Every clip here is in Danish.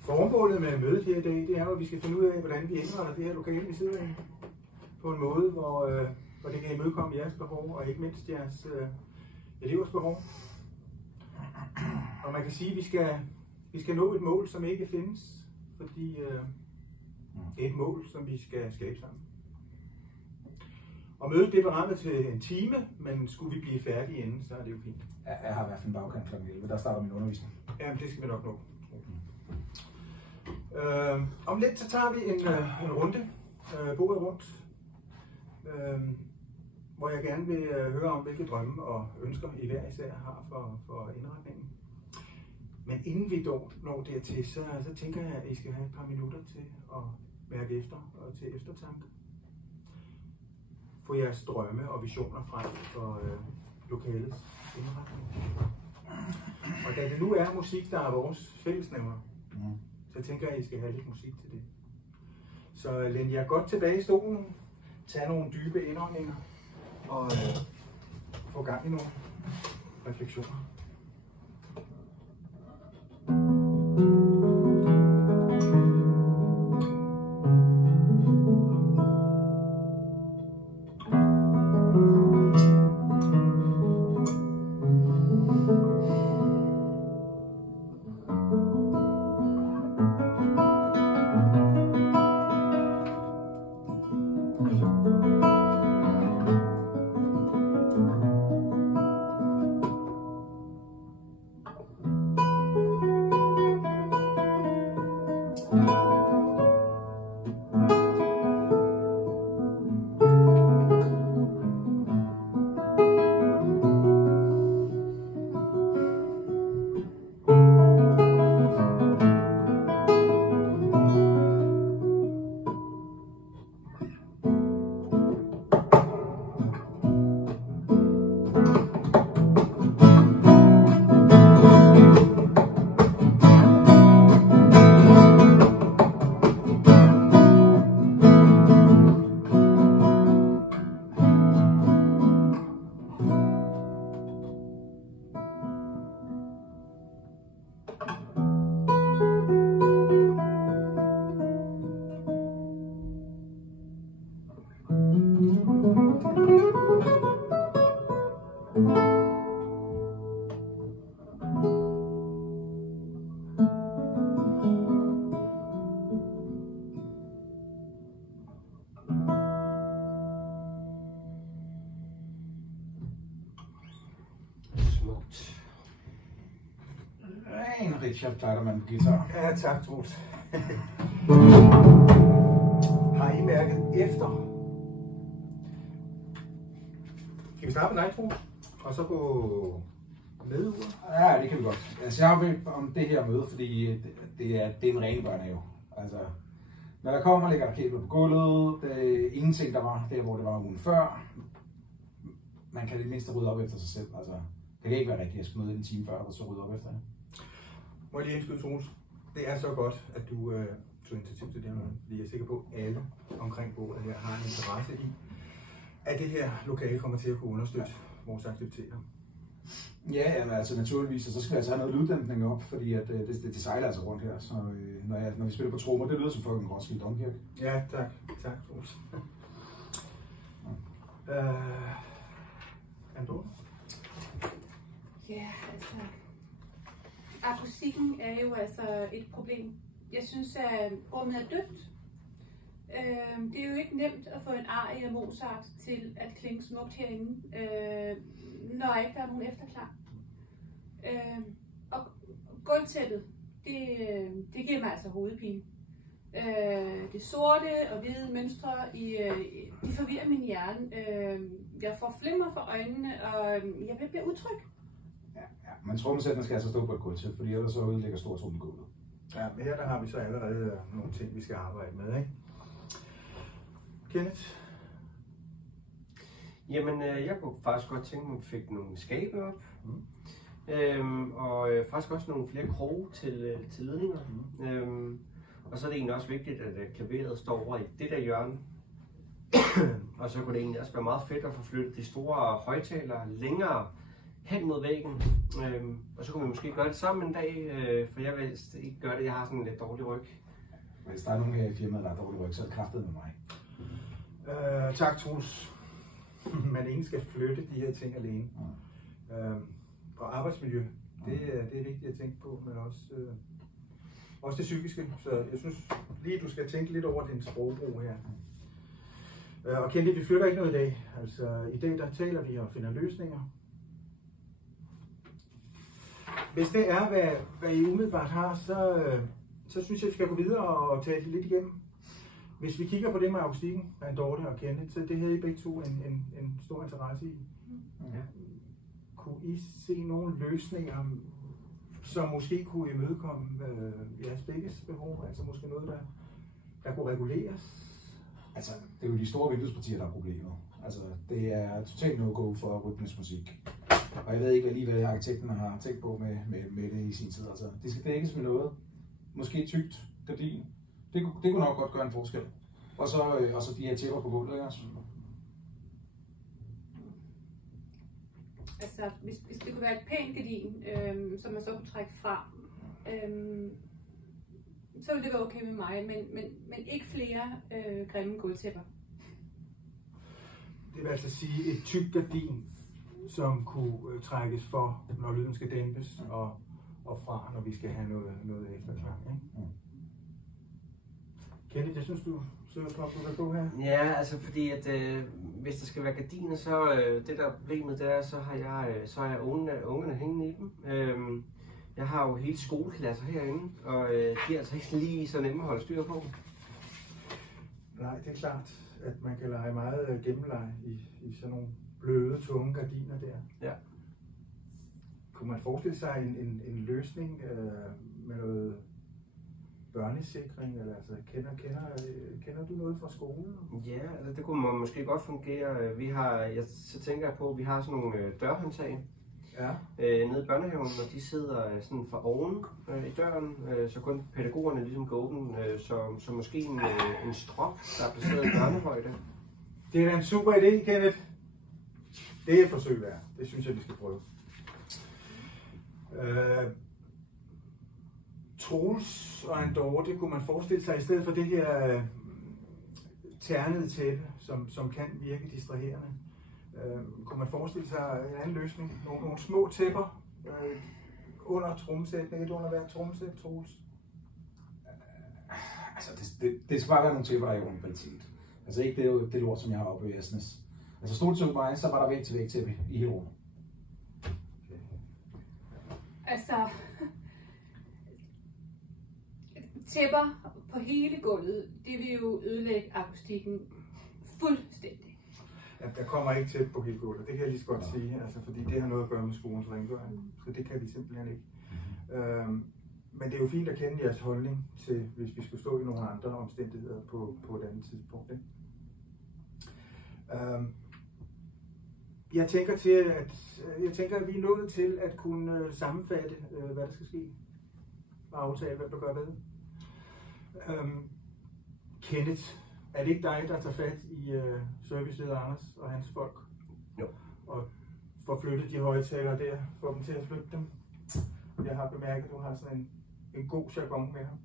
Formålet med mødet her i dag, det er jo, at vi skal finde ud af, hvordan vi indretter det her lokale, vi sidder i, på en måde, hvor det kan imødekomme jeres behov, og ikke mindst jeres elevers behov. Og man kan sige, at vi skal nå et mål, som ikke findes, fordi det er et mål, som vi skal skabe sammen. Og mødet det er berammet til en time, men skulle vi blive færdige inden, så er det jo fint. Ja, jeg har i hvert fald en bagkant kl. 11, der starter min undervisning. Jamen, det skal vi nok nå. Om lidt så tager vi en runde, bordet rundt, hvor jeg gerne vil høre om, hvilke drømme og ønsker I hver især har for indretningen. Men inden vi når dertil, så tænker jeg, at I skal have et par minutter til at mærke efter og til eftertanke. Få jeres drømme og visioner frem for lokalets indretning. Og da det nu er musik, der er vores fællesnævner, så tænker jeg, at I skal have lidt musik til det. Så læn jer godt tilbage i stolen, tag nogle dybe indåndinger og få gang i nogle refleksioner. Richard Kleiderman på guitar. Ja, tak, Troels. Har I mærket efter? Skal vi starte med dig, Troels? Og så gå med ud? Ja, det kan vi godt. Altså, jeg har bedt om det her møde, fordi det er en ren børnehave. Altså, når der kommer, ligger der kæber på gulvet. Det er ingenting, der var der, hvor det var ugen før. Man kan det mindste rydde op efter sig selv. Altså, det kan ikke være rigtigt at møde en time før, og så rydde op efter det. Må jeg lige indskyde, Troels? Det er så godt, at du tog initiativ til det her, fordi jeg er sikker på, at alle omkring bordet her har en interesse i, at det her lokale kommer til at kunne understøtte vores aktiviteter. Ja, jamen, altså naturligvis, og så skal vi altså have noget lyddæmpning op, fordi at, det sejler altså rundt her, så når vi spiller på trommer, det lyder som fucking Roskilde Domkirke. Ja, tak. Tak, Troels. Andor? Ja, altså... Akustikken er jo altså et problem. Jeg synes, at rummet er dødt. Det er jo ikke nemt at få en arie af Mozart til at klinge smukt herinde, når ikke der er nogen efterklang. Og gulvtæppet, det giver mig altså hovedpine. Det sorte og hvide mønstre, de forvirrer min hjerne. Jeg får flimmer for øjnene, og jeg bliver utryg. Men trommesættene skal altså stå på et gulvtæppe, fordi ellers så ødelægger stortrummen gulvet. Ja, men her der har vi så allerede nogle ting, vi skal arbejde med, ikke? Kenneth? Jamen, jeg kunne faktisk godt tænke mig, at vi fik nogle skabe op. Og faktisk også nogle flere kroge til ledninger. Og så er det egentlig også vigtigt, at klaveret står over i det der hjørne. Og så kunne det egentlig også være meget fedt at få flyttet de store højtalere længere hen mod væggen. Og så kunne vi måske gøre det sammen en dag, for jeg vil ikke gøre det, jeg har sådan en lidt dårlig ryg. Hvis der er nogen her i firmaet, der er dårlig ryg, så er det kraftet med mig. Tak, Troels. Men ingen skal flytte de her ting alene. Og arbejdsmiljø, det er vigtigt at tænke på, men også det psykiske. Så jeg synes lige, du skal tænke lidt over din sprogbrug her. Og Kenneth, vi flytter ikke noget i dag. Altså i dag, der taler vi og finder løsninger. Hvis det er, hvad I umiddelbart har, så synes jeg, vi skal gå videre og tage det lidt igennem. Hvis vi kigger på det med akustikken, Dorte og Kenneth, så det havde I begge to en stor interesse i. Ja. Kunne I se nogle løsninger, som måske kunne imødekomme jeres begges behov? Altså måske noget, der kunne reguleres? Altså, det er jo de store vinduespartier, der er problemet. Altså, det er totalt no-go for rytmisk musik. Og jeg ved ikke lige, hvad arkitekten har tænkt på med det i sin tid. Altså, det skal dækkes med noget. Måske tykt gardin. Det kunne nok godt gøre en forskel. Og så de her tæpper på gulvet, ikke også? Altså, hvis det kunne være et pænt gardin, som man så kunne trække fra, så ville det være okay med mig, men ikke flere grimme gulvtæpper. Det vil altså sige et tykt gardin, som kunne trækkes for, når lyden skal dæmpes, og fra, når vi skal have noget efterklang. Ikke? Kenneth, jeg synes, du kan gå her. Ja, altså fordi at hvis der skal være gardiner, så det der problemet der, så har jeg ungerne hængende i dem. Jeg har jo hele skoleklasser herinde, og de er altså ikke lige så nemme at holde styr på. Nej, det er klart, at man kan lege meget gennemleje i sådan nogle bløde, tunge gardiner der. Ja. Kunne man forestille sig en løsning med noget børnesikring, eller altså kender du noget fra skolen? Ja, altså det kunne måske godt fungere. Så tænker jeg på, at vi har sådan nogle dørhåndtag nede i børnehaven, og de sidder sådan for oven i døren, så kun pædagogerne ligesom går åbne, så måske en strop, der er placeret i børnehøjde. Det er da en super idé, Kenneth. Det er et forsøg værd. Det synes jeg, vi skal prøve. Troels og Dorte, kunne man forestille sig, i stedet for det her ternede tæppe, som kan virke distraherende, kunne man forestille sig en anden løsning? Nogle små tæpper under trommesætning, et under hvert trommesæt, Troels? Altså, det skal bare være nogle tæpper, der er i kvalitet. Altså ikke det lort, som jeg har oppe i Esnes. Altså stod det til mig, så var der væk til væk tæppe i hele rummet. Okay. Altså, tæpper på hele gulvet, det vil jo ødelægge akustikken fuldstændig. Ja, der kommer ikke tæt på hele gulvet, det kan jeg lige så godt sige, altså, fordi det har noget at gøre med skolens rengøring, så det kan vi simpelthen ikke. Men det er jo fint at kende jeres holdning til, hvis vi skulle stå i nogle andre omstændigheder på et andet tidspunkt. Ikke? Jeg tænker, at vi er nået til at kunne sammenfatte, hvad der skal ske, og aftale, hvad der gør ved. Kenneth, er det ikke dig, der tager fat i serviceleder Anders og hans folk? Jo. Og får flyttet de højtalere der, får dem til at flytte dem? Jeg har bemærket, at du har sådan en god jargon med ham.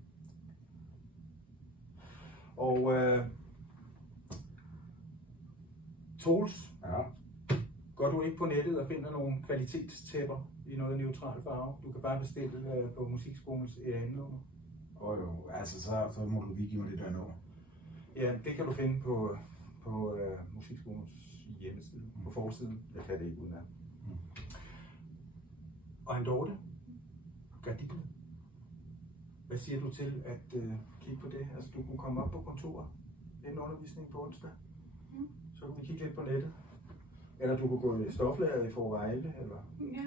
Og Troels, går du ikke på nettet og finder nogle kvalitetstæpper i noget neutral farve? Du kan bare bestille på Musikskolens EAN-nummer. Jo, altså så må du lige give mig det der nummer. Ja, det kan du finde på Musikskolens hjemmeside, på forsiden. Jeg kan det ikke uden af. Og en Dorte, gardiner. Hvad siger du til at kigge på det? Altså du kunne komme op på kontoret, en undervisning på onsdag. Så kunne vi kigge lidt på nettet. Eller du kunne gå i stoflageret i Forvejle, eller? Ja.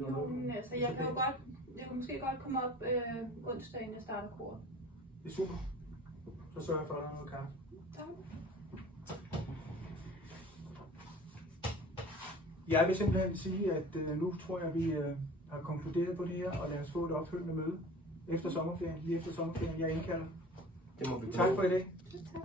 Jo, men altså jeg kan måske godt komme op onsdag, inden jeg starter koret. Det er super. Så sørger jeg for, at der er noget kaffe. Tak. Jeg vil simpelthen sige, at nu tror jeg, at vi har konkluderet på det her, og lad os få et opfølgende møde efter sommerferien, lige efter sommerferien, jeg indkalder. Det må vi tak for i dag. Tak.